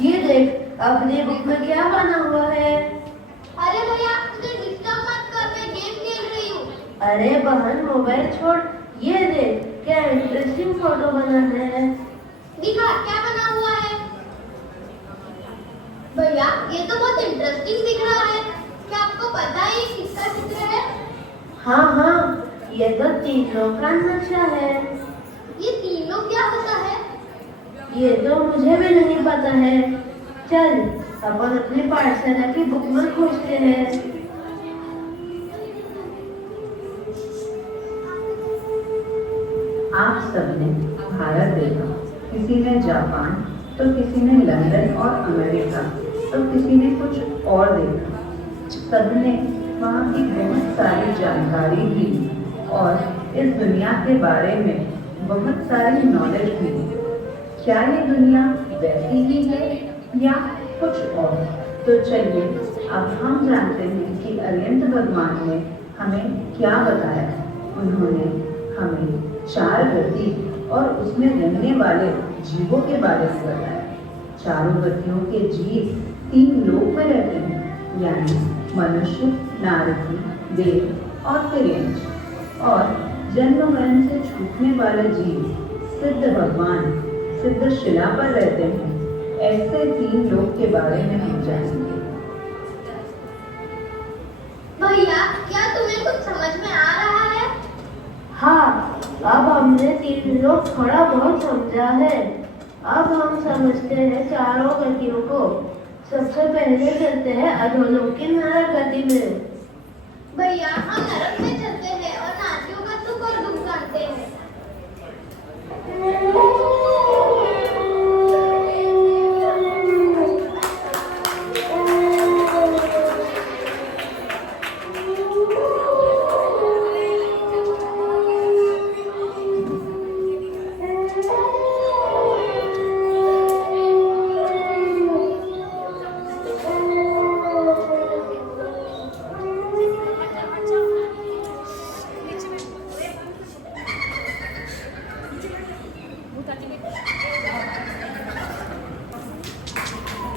ये देख अपने बुक में क्या बना हुआ है। अरे भैया मुझे डिस्टर्ब मत कर, मैं गेम खेल रही हूँ। अरे बहन मोबाइल छोड़, ये देख क्या इंटरेस्टिंग फोटो बना है। दिखा क्या बना हुआ है। भैया ये तो बहुत इंटरेस्टिंग दिख रहा है। क्या आपको पता है ये किसका चित्र है? हाँ हाँ, ये तो तीनों का नक्शा है। ये तीनों क्या होता है? ये तो मुझे भी नहीं पता है। चल अपन अपनी पाठशाला की बुक में खोजते हैं। आप सबने भारत देखा, किसी ने जापान, तो किसी ने लंदन और अमेरिका, तो किसी ने कुछ और देखा। सबने वहाँ की बहुत सारी जानकारी भी ली और इस दुनिया के बारे में बहुत सारी नॉलेज भी ली। क्या ये दुनिया वैसी ही है या कुछ और? तो चलिए अब हम जानते हैं कि अरिहंत भगवान ने हमें क्या बताया। उन्होंने हमें चार गति और उसमें रहने वाले जीवों के बारे में बताया। चारों गतियों के जीव तीन लोक में रहते हैं, यानी मनुष्य, नारकी, देव और तिर्यंच। और जन्म मरण से छूटने वाले जीव सिद्ध भगवान सिद्ध शिला पर रहते हैं। ऐसे तीन लोक के बारे में हम जानेंगे। भैया क्या तुम्हें कुछ समझ में आ रहा है? हाँ, अब हमने तीन लोग थोड़ा बहुत समझा है। अब हम समझते हैं चारों गतियों को। सबसे पहले चलते हैं अधोलोक की नरक गति में। भैया हम नरक में चलते हैं और नाथियों का सुख और दुख जानते हैं।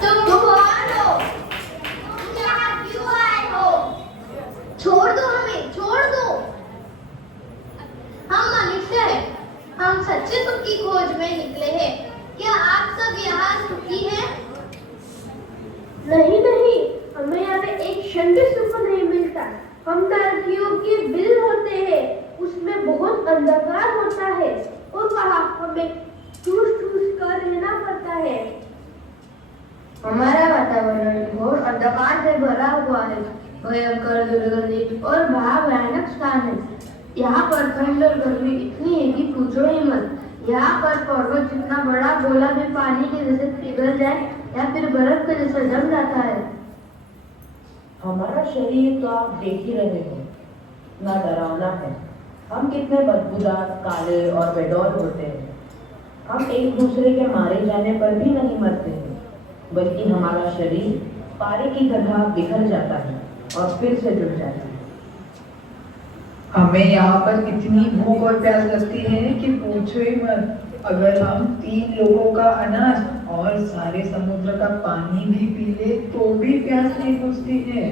तुम कौन हो? यहाँ क्यों आए हो? छोड़ दो हमें, छोड़ दो। हम मनुष्य हैं, हम सच्चे सुख की खोज में निकले हैं। क्या आप सब यहाँ सुखी हैं? नहीं नहीं, हमें यहाँ पे एक क्षण भी सुख नहीं मिलता। हम नरकियों के बिल होते हैं, उसमें बहुत अंधकार होता है और वहाँ हमें ठूस ठूस कर रहना पड़ता है। हमारा वातावरण घोर अंधकार से भरा हुआ है। भयंकर दुर्गंधी और भयानक स्थान है। यहाँ पर ठंड और गर्मी इतनी है कि पूछो ही मत। यहाँ पर पर्वत जितना बड़ा गोला भी पानी के जैसे पिघल जाए या फिर बर्फ के जैसे जम जाता है। हमारा शरीर तो आप देख ही रहे हो, ना डरावना है। हम कितने बदबूदार, काले और बेडौल होते हैं। हम एक दूसरे के मारे जाने पर भी नहीं मरते हैं, बल्कि हमारा शरीर पारे की तरह बिखर जाता है और फिर से जुड़ जाता है। हमें यहाँ पर इतनी भूख और प्यास लगती है कि पूछो ही मत। अगर हम तीन लोगों का अनाज और सारे समुद्र का पानी भी पी ले तो भी प्यास नहीं बुझती है।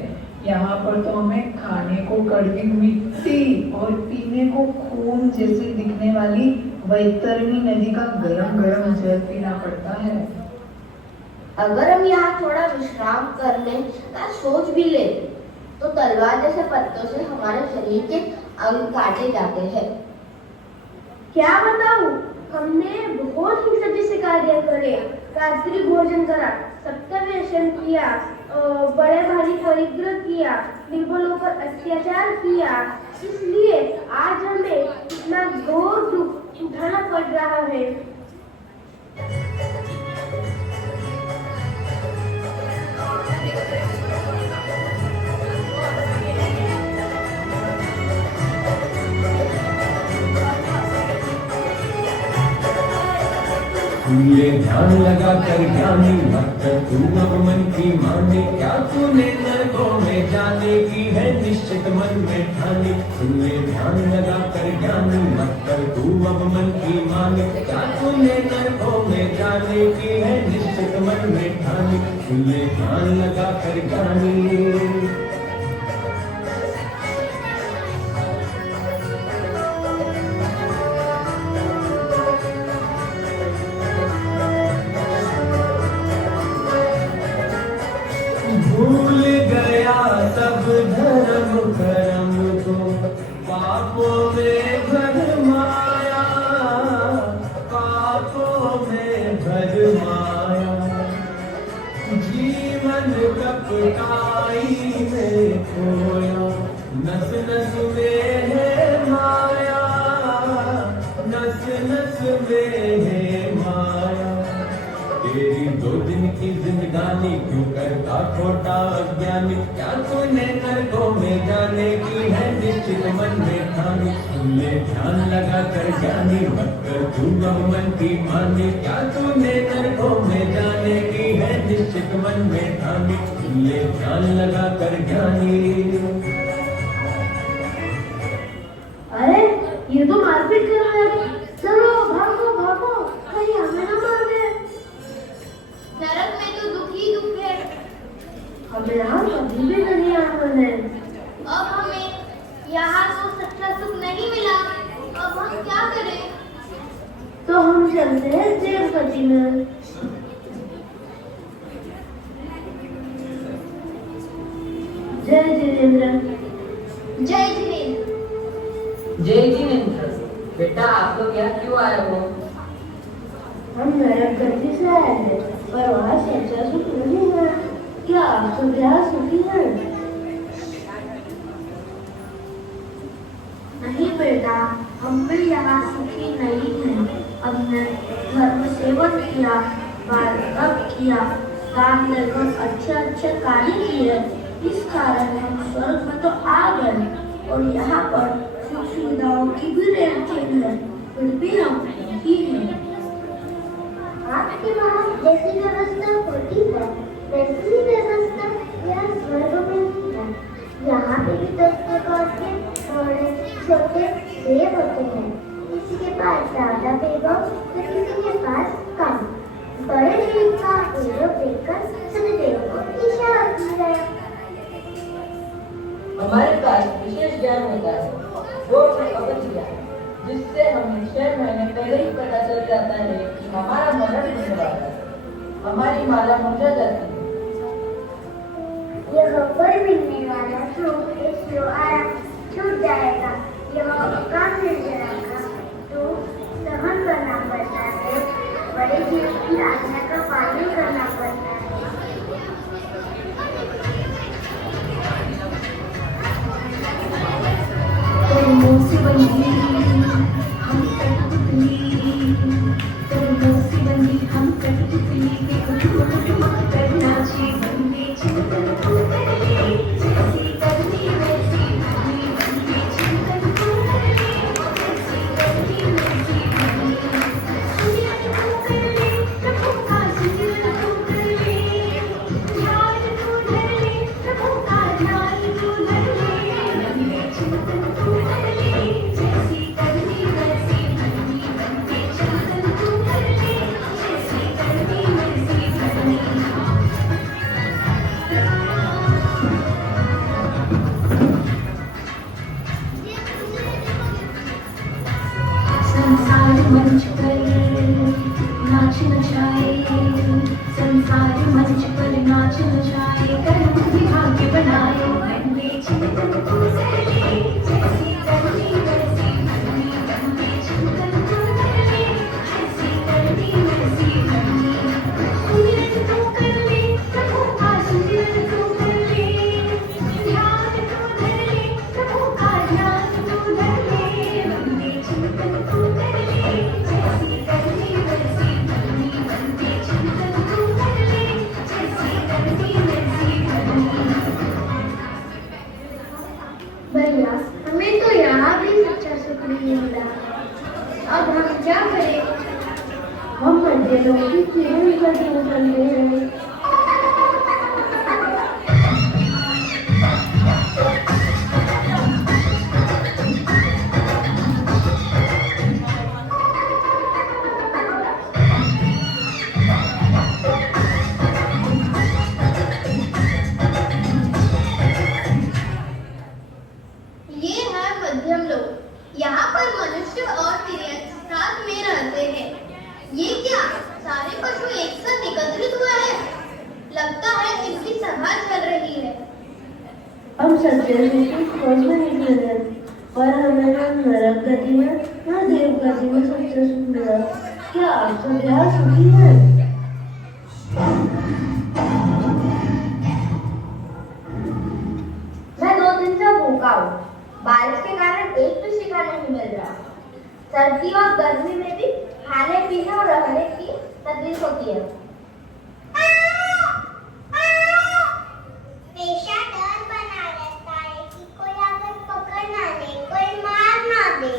यहाँ पर तो हमें खाने को कड़वी मिट्टी और पीने को खून जैसे दिखने वाली वैतरणी नदी का गरम गरम जल पीना पड़ता है। अगर हम यहाँ थोड़ा विश्राम करने का सोच भी ले तो तलवार जैसे पत्तों से हमारे शरीर के अंग काटे जाते हैं। क्या बताऊं, हमने बहुत हिंसक से कार्य करे, रात्रि भोजन करा, सप्तव्यसन किया, बड़े भारी परिग्रह किया, निर्बलों पर अत्याचार किया। इसलिए आज हमें इतना घोर दुख उठाना पड़ रहा है। तूने ध्यान लगा कर ज्ञानी मत तू अब मन की माने। क्या तूने नरकों में जाने की है निश्चित मन में ठानी। तूने ध्यान लगा कर ज्ञानी मत तू अब मन की माने। क्या तूने नरकों में जाने की है निश्चित मन में सुन ले ध्यान लगा कर ज्ञानी। भूल गया सब धर्म कर्म को, पापों में भरमाया, पापों में भरमाया। जीवन कपटाई में खोया, नस नस में है माया, नस नस में है माया। तेरी 2 दिन की जिंदगानी क्यों करता खोटा अज्ञानी, क्या तूने नरकों में जाने की है निश्चित मन में ठानी। सुन ले ध्यान लगा कर ज्ञानी, मत कर तू मन की मानी, क्या तूने नरकों में जाने की है निश्चित मन में ठानी। सुन ले ध्यान लगा कर ज्ञानी। अरे ये तो मारपीट कर रहा है, चलो भागो भागो, कहीं हमें ना मार दे। नरक में तो दुख ही दुख है। हमें यहाँ कभी भी नहीं आना है। अब हमें यहाँ तो सच्चा सुख नहीं मिला, अब हम क्या करें? तो हम चलते हैं जेल पति में। जय जिनेंद्र। जय जिनेंद्र। जय जिनेंद्र, बेटा आप लोग यहाँ क्यों आए हो? हम नरक गति से आए हैं, पर वहाँ सच्चा सुख नहीं है। क्या आप सब यहाँ सुखी हैं? नहीं बेटा, हम भी यहाँ सुखी नहीं हैं। हमने धर्म सेवन किया, तप किया, दान देकर अच्छे कार्य किए, इस कारण हम स्वर्ग में तो आ गए और यहाँ पर सुख सुविधाओं की भी रेंटिंग है, फिर भी हम सुखी हैं। आपके वहाँ जैसी व्यवस्था होती है वैसी ही व्यवस्था यहाँ स्वर्ग में भी है। यहाँ पे भी 10 प्रकार के बड़े छोटे देव होते हैं। किसी के पास ज्यादा वैभव तो किसी के पास कम। बड़े देव का वैभव देखकर सभी देवों को ईर्ष्या आती है। हमारे पास विशेष ज्ञान होता है, वो कवच ज्ञान, जिससे हमें 6 महीने पहले ही पता चल जाता है कि हमारा मरण होने वाला है, हमारी माला मुरझा जाती है। यह पर मिलने वाला सुख इस आराम छूट जाएगा, यह काम मिल जाएगा तो सहन करना पड़ता है, बड़े जीव की आज्ञा का पालन करना पड़ता है। कर्मों से बंधी हम कठपुतली, कर्मों से बंधी हम कठपुतली, देखो ठुमक कर नाचे बंदे चिंतन को कर ले, जैसी करनी वैसी भरनी, बंदे चिंतन को कर ले, जैसी करनी वैसी भरनी। सुमिरन को कर ले, प्रभु का सुमिरन को कर ले, ध्यान को धर ले, प्रभु का ध्यान को धर ले, बंदे चिंतन को कर ले, जैसी करनी वैसी भरनी, बंदे चिंतन को कर ले, जैसी करनी वैसी भरनी। संसार मंच पर नाच नचाए, संसार मंच पर नाच नचाए, कर्म विभाग्य बनाए, बंदे चिंतन को कर ले, जैसी करनी वैसी भरनी, बंदे चिंतन को कर ले, जैसी करनी वैसी भरनी। सुमिरन को कर ले, प्रभु का सुमिरन को कर ले, ध्यान को धर ले, प्रभु का ध्यान को धर ले, बंदे चिंतन को कर ले, जैसी करनी वैसी भरनी, बंदे चिंतन को कर ले, जैसी करनी वैसी सच्चे सुख की खोज में निकले हैं और हमें ना नरक गति में ना देव गति में सच्चा सुख मिला। क्या आप सब यहाँ सुखी हैं? मैं 2 दिन से भूखा हूँ। बारिश के कारण एक भी शिकार नहीं मिल रहा। सर्दी और गर्मी में भी खाने पीने और रहने की तकलीफ होती है। हमेशा डर बना रहता है कि कोई आकर पकड़ ना ले, कोई मार ना दे।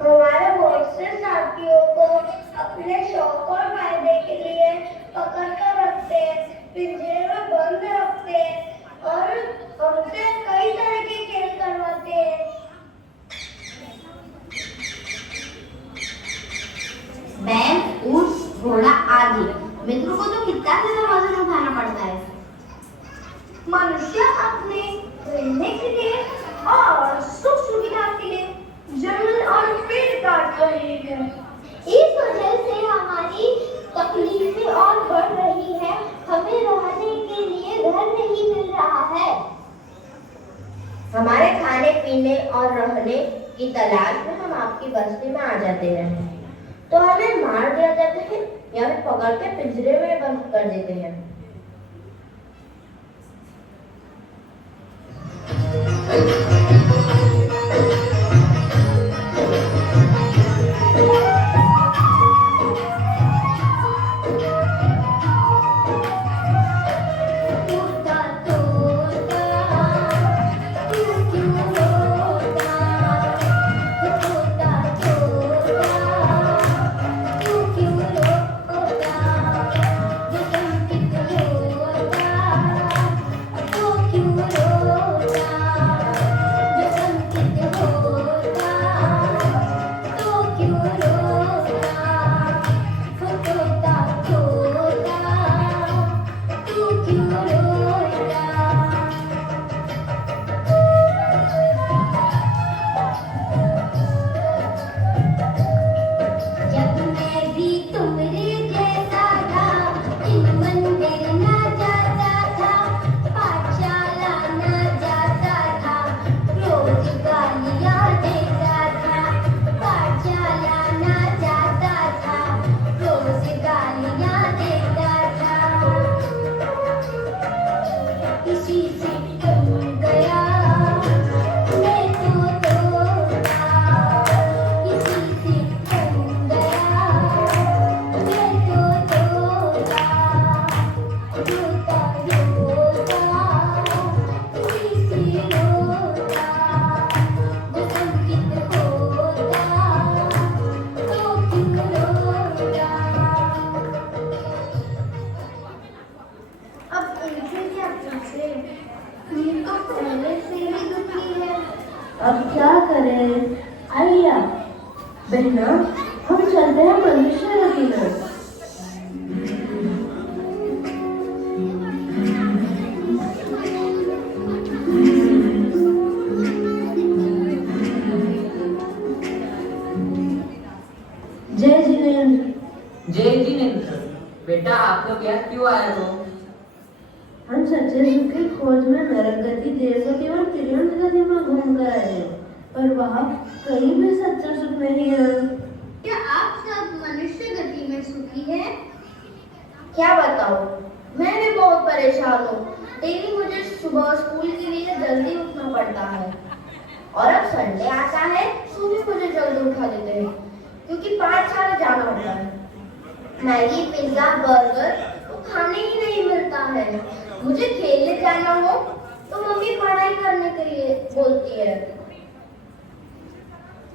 हमारे बहुत से साथियों को अपने शौक और फायदे के लिए पकड़ कर रखते, पिंजरे में बंद रखते और हमसे कई तरह के खेल करवाते हैं। बैल, ऊंट, घोड़ा आदि मित्रों को तो कितना ज्यादा वजन उठाना पड़ता है। मनुष्य अपने रहने के लिए और सुख सुविधा के लिए जंगल और पेड़ काट रहे हैं। इस वजह से हमारी तकलीफें और बढ़ रही है। हमें रहने के लिए घर नहीं मिल रहा है। हमारे खाने पीने और रहने की तलाश में हम आपकी बस्ती में आ जाते हैं तो हमें मार दिया जाता है या फिर पकड़ के पिंजरे में बंद कर देते हैं। टूटा तोता तू क्यों रोता, टूटा तोता तू क्यों रोता, बसंत होता तो क्यों रोता, बसंत होता तो क्यों रोता, टूटा तोता तू क्यों रोता। जब मैं भी तुम्हारे जैसा था, इन मंदिर ना जाता था, पाठशाला ना जाता था, रोज गालियाँ देता था, पाठशाला ना जाता था, रोज गालियाँ देता था। किसी से तुम गया मैं तो तोता, किसी से तुम गया मैं तो तोता, रोता रोता किसी से रोता, बसंत होता तो क्यों रोता। अब इनसे क्या पूछे, ये तो पहले से ही दुखी है। अब क्या करें? आइया बहना, हम चलते हैं मनुष्य गति में। जय जिनेन्द्र। जय जिनेन्द्र, बेटा आप लोग यहाँ क्यों आए हो? हम सच्चे सुख की खोज में नरक गति, देव गति और त्रियंत गति में घूम कर आए हैं, पर वहाँ कहीं भी सच्चा सुख नहीं है। क्या आप सब मनुष्य गति में सुखी हैं? क्या बताऊं, मैं भी बहुत परेशान हूँ। डेली मुझे सुबह स्कूल के लिए जल्दी उठना पड़ता है और अब संडे आता है तो भी मुझे जल्दी उठा देते हैं क्योंकि पाठशाला जाना होता है। मैगी, पिज्जा, बर्गर तो खाने ही नहीं मिलता है। मुझे खेलने जाना हो तो मम्मी पढ़ाई करने के लिए बोलती है।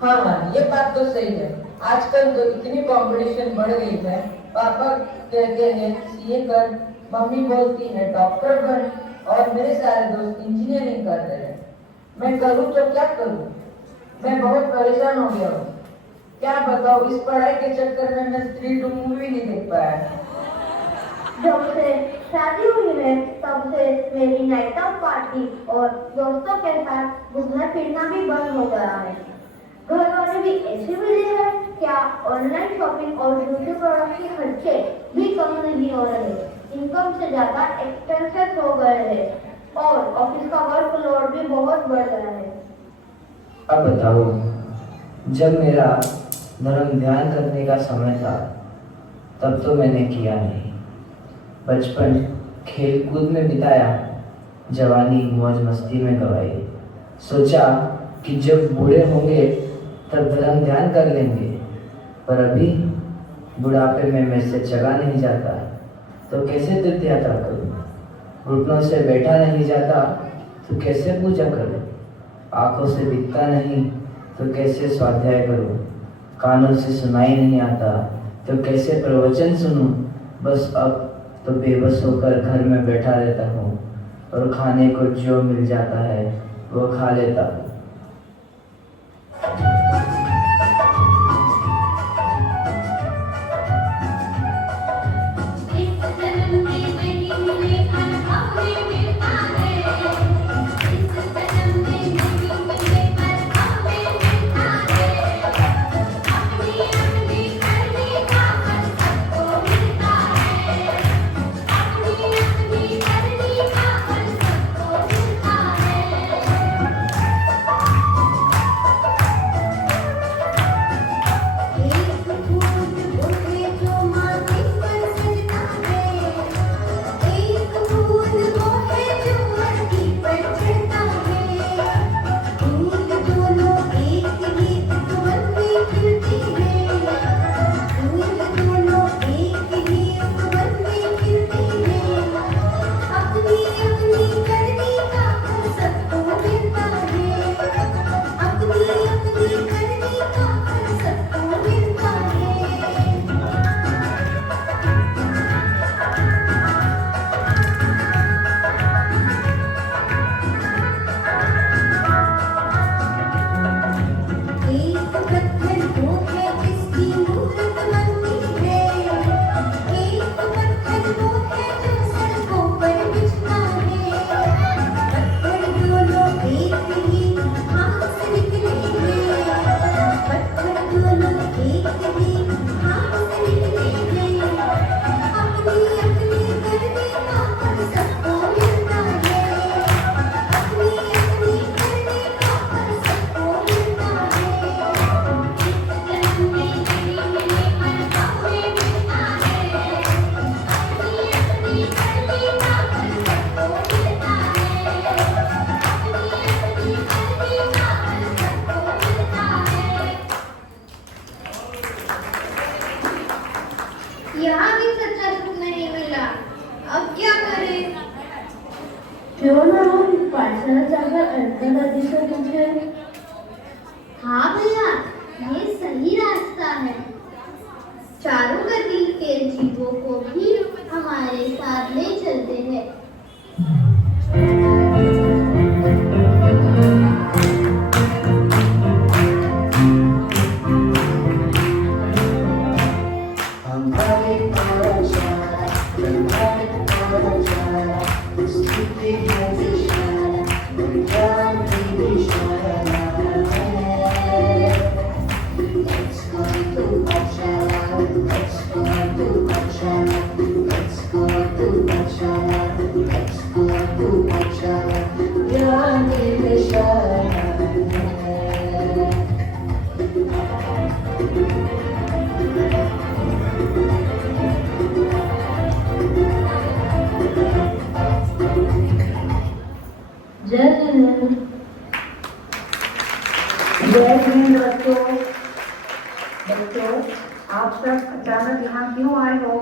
हाँ हाँ, ये बात तो सही है। आजकल तो इतनी कंपटीशन बढ़ गई है। पापा कहते हैं सीए कर, मम्मी बोलती है डॉक्टर बन और मेरे सारे दोस्त इंजीनियरिंग कर रहे हैं। मैं करूँ तो क्या करूँ? मैं बहुत परेशान हो गया हूँ। क्या बताऊँ, इस पढ़ाई के चक्कर में मैं 3 मूवी नहीं देख पाया। जब से शादी हुई है तब से मेरी नाइट आउट पार्टी और दोस्तों के साथ घूमना फिरना भी बंद हो गया है। घर वाले भी ऐसे मिले हैं क्या ऑनलाइन शॉपिंग और ब्यूटी प्रोडक्ट के खर्चे भी कम नहीं हो रहे। इनकम से ज्यादा एक्सपेंसेस हो गए हैं और ऑफिस का वर्कलोड भी बहुत बढ़ रहा है। अब बताओ, जब मेरा धर्म ध्यान करने का समय था तब तो मैंने किया नहीं। बचपन खेल कूद में बिताया, जवानी मौज मस्ती में गवाई। सोचा कि जब बूढ़े होंगे तब धर्म ध्यान कर लेंगे, पर अभी बुढ़ापे में मेरे से चला नहीं जाता तो कैसे तीर्थ यात्रा करूं? घुटनों से बैठा नहीं जाता तो कैसे पूजा करूं? आंखों से दिखता नहीं तो कैसे स्वाध्याय करूं? कानों से सुनाई नहीं आता तो कैसे प्रवचन सुनूं? बस अब तो बेबस होकर घर में बैठा रहता हूँ और खाने को जो मिल जाता है वो खा लेता हूँ। यहाँ भी सच्चा सुख नहीं मिला, अब क्या करें? क्यों ना हम पाठशाला जाकर अंतर्गति से पूछें? हाँ भैया, ये सही रास्ता है। चारों गति के जीवों को भी हमारे साथ ले चलते हैं। जय हिंद। जय हिंद बच्चों। बच्चों, आप सब अचानक यहाँ क्यों आए हो?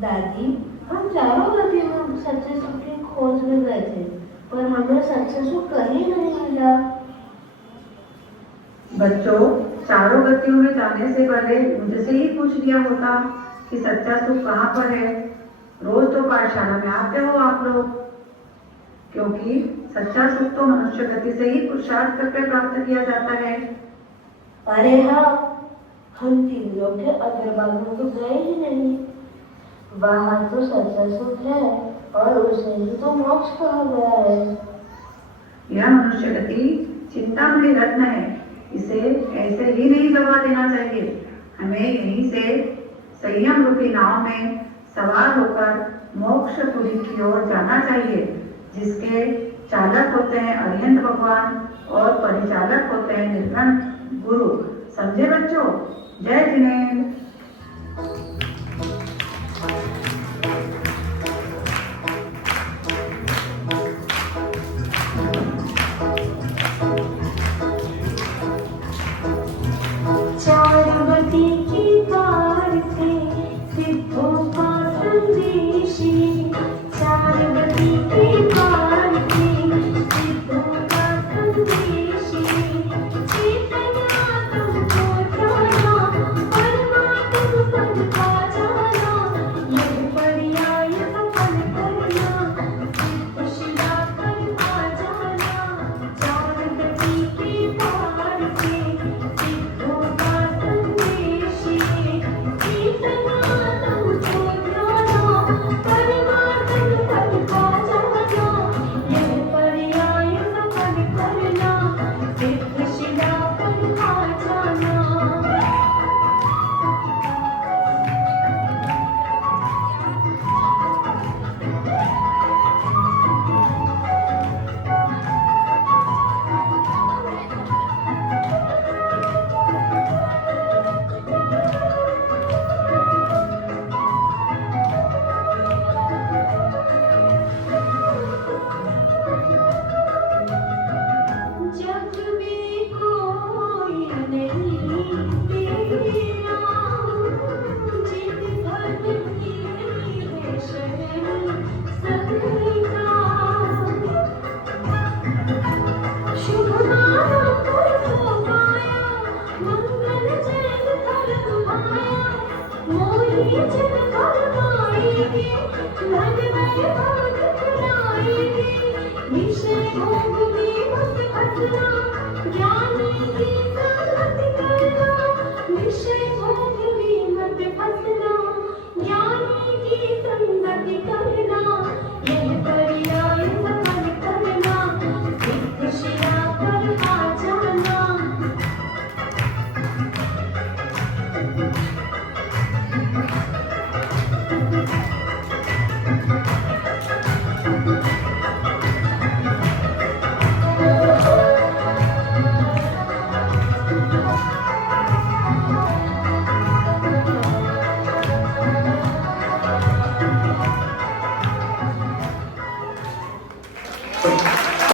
दादी, हम चारों गतियों में सच्चे सुख की खोज में गए थे, पर हमें सच्चा सुख कहीं नहीं मिला। बच्चों, चारों गतियों में जाने से पहले मुझसे ही पूछ लिया होता कि सच्चा सुख कहाँ पर है। रोज तो पाठशाला में आते हो आप लोग, क्योंकि सच्चा सुख तो मनुष्य गति से ही पुरुषार्थ करके प्राप्त किया जाता है। अरे हाँ, हम तीन लोग के अग्रभाग में तो गए ही नहीं। वहाँ तो सच्चा सुख है और उसे ही तो मोक्ष कहा गया है। यह मनुष्य गति चिंतामणि रत्न है, इसे ऐसे ही नहीं गवा दवा देना चाहिए। हमें यहीं से संयम रूपी नाव में सवार होकर मोक्षपुरी की ओर जाना चाहिए, जिसके चालक होते हैं अरिहंत भगवान और परिचालक होते हैं निर्गुण गुरु। समझे बच्चों? जय जिनेन्द्र।